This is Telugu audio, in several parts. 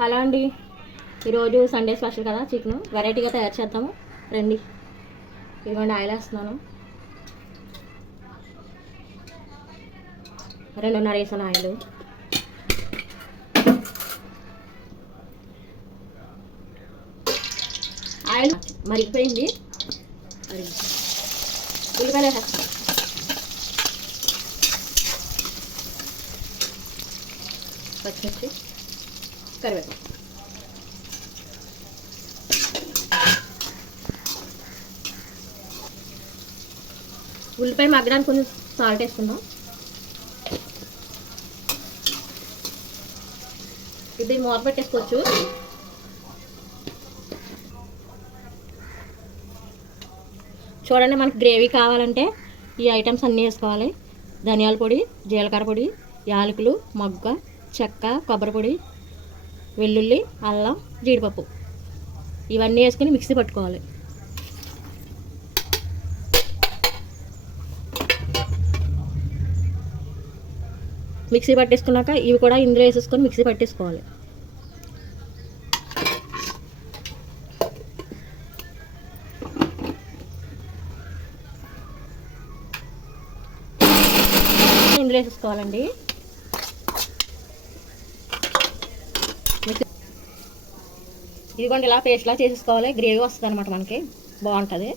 హలో అండి, ఈరోజు సండే స్పెషల్ కదా, చికెన్ వెరైటీగా తయారు చేద్దాము రండి. ఇదిగోండి ఆయిల్ వేస్తున్నాను, 2.5 వేసాను ఆయిల్. ఆయిల్ మరిగిపోయింది, ఉల్లిపాయలు వేసేస్తాను. పచ్చిమిర్చి, కరివేపాకు, ఉల్లిపాయ మగ్గడానికి కొంచెం సాల్ట్ వేసుకుందాం. ఇది మూత పెట్టేసుకోవచ్చు. చూడండి, మనకి గ్రేవీ కావాలంటే ఈ ఐటమ్స్ అన్నీ వేసుకోవాలి. ధనియాల పొడి, జీలకర్ర పొడి, యాలకులు, మొగ్గ, చెక్క, కొబ్బరి పొడి, వెల్లుల్లి, అల్లం, జీడిపప్పు ఇవన్నీ వేసుకొని మిక్సీ పట్టుకోవాలి. మిక్సీ పట్టేసుకున్నాక ఇవి కూడా ఇందులో వేసేసుకొని మిక్సీ పట్టేసుకోవాలి. ఇందులో వేసేసుకోవాలండి. ఇదిగోండి, ఇలా పేస్ట్లా చేసేసుకోవాలి. గ్రేవీ వస్తుంది అనమాట, మనకి బాగుంటుంది.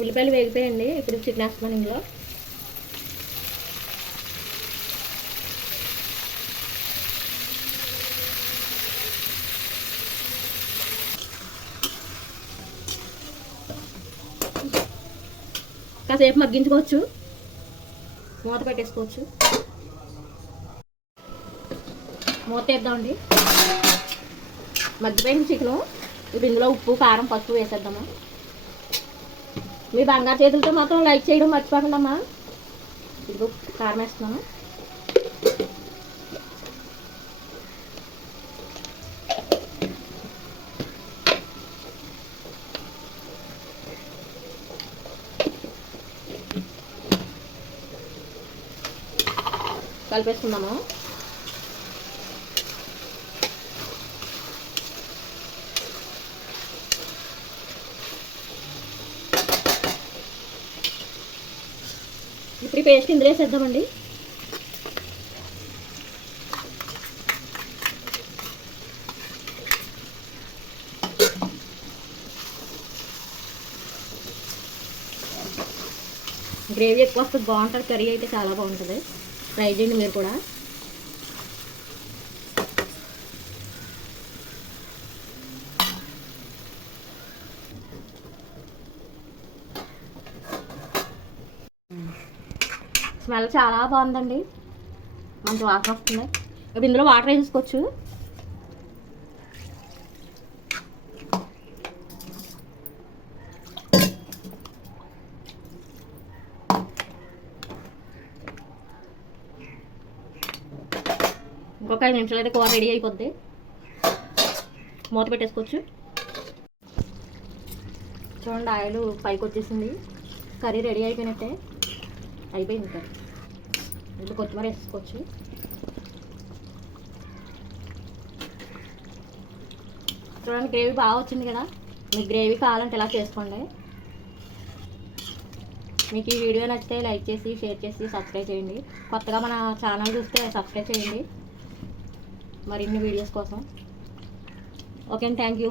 ఉల్లిపాయలు వేగిపోయండి. ఇప్పుడు చికెన్ వేస్తున్నాను ఇందులో. కాసేపు మగ్గించుకోవచ్చు, మూత పెట్టేసుకోవచ్చు. మూత వేద్దామండి. మగ్గిపోయింది చికెను. ఇప్పుడు ఇందులో ఉప్పు, కారం, పసుపు వేసేద్దామా. మీ బంగారు చేతులతో మాత్రం లైక్ చేయడం మర్చిపోకండి అమ్మా. ఇదిగో కారం వేస్తున్నాను. కలిపేసుకుందాము. ఇప్పుడు ఈ పేస్ట్ ఇందులో వేసేద్దామండి. గ్రేవీ ఎక్కువ వస్తుంది, బాగుంటుంది. కర్రీ అయితే చాలా బాగుంటుంది. ట్రై చేయండి మీరు కూడా. స్మెల్ చాలా బాగుందండి, మంచి వాసన వస్తుంది. ఇప్పుడు ఇందులో వాటర్ వేసేసుకోవచ్చు. ఇంకొక 5 నిమిషాలు అయితే కూర రెడీ అయిపోద్ది. మూత పెట్టేసుకోవచ్చు. చూడండి, ఆయిల్ పైకి వచ్చేసింది. కర్రీ రెడీ అయిపోయినట్టే, అయిపోయింది కర్రీ. ఇందులో కొత్తిమీర వేసుకోవచ్చు. చూడండి, గ్రేవీ బాగా వచ్చింది కదా. మీకు గ్రేవీ కావాలంటే ఇలా చేసుకోండి. మీకు ఈ వీడియో నచ్చితే లైక్ చేసి, షేర్ చేసి, సబ్స్క్రైబ్ చేయండి. కొత్తగా మన ఛానల్ చూస్తే సబ్స్క్రైబ్ చేయండి మరిన్ని వీడియోస్ కోసం. ఓకే అండి, థ్యాంక్ యూ.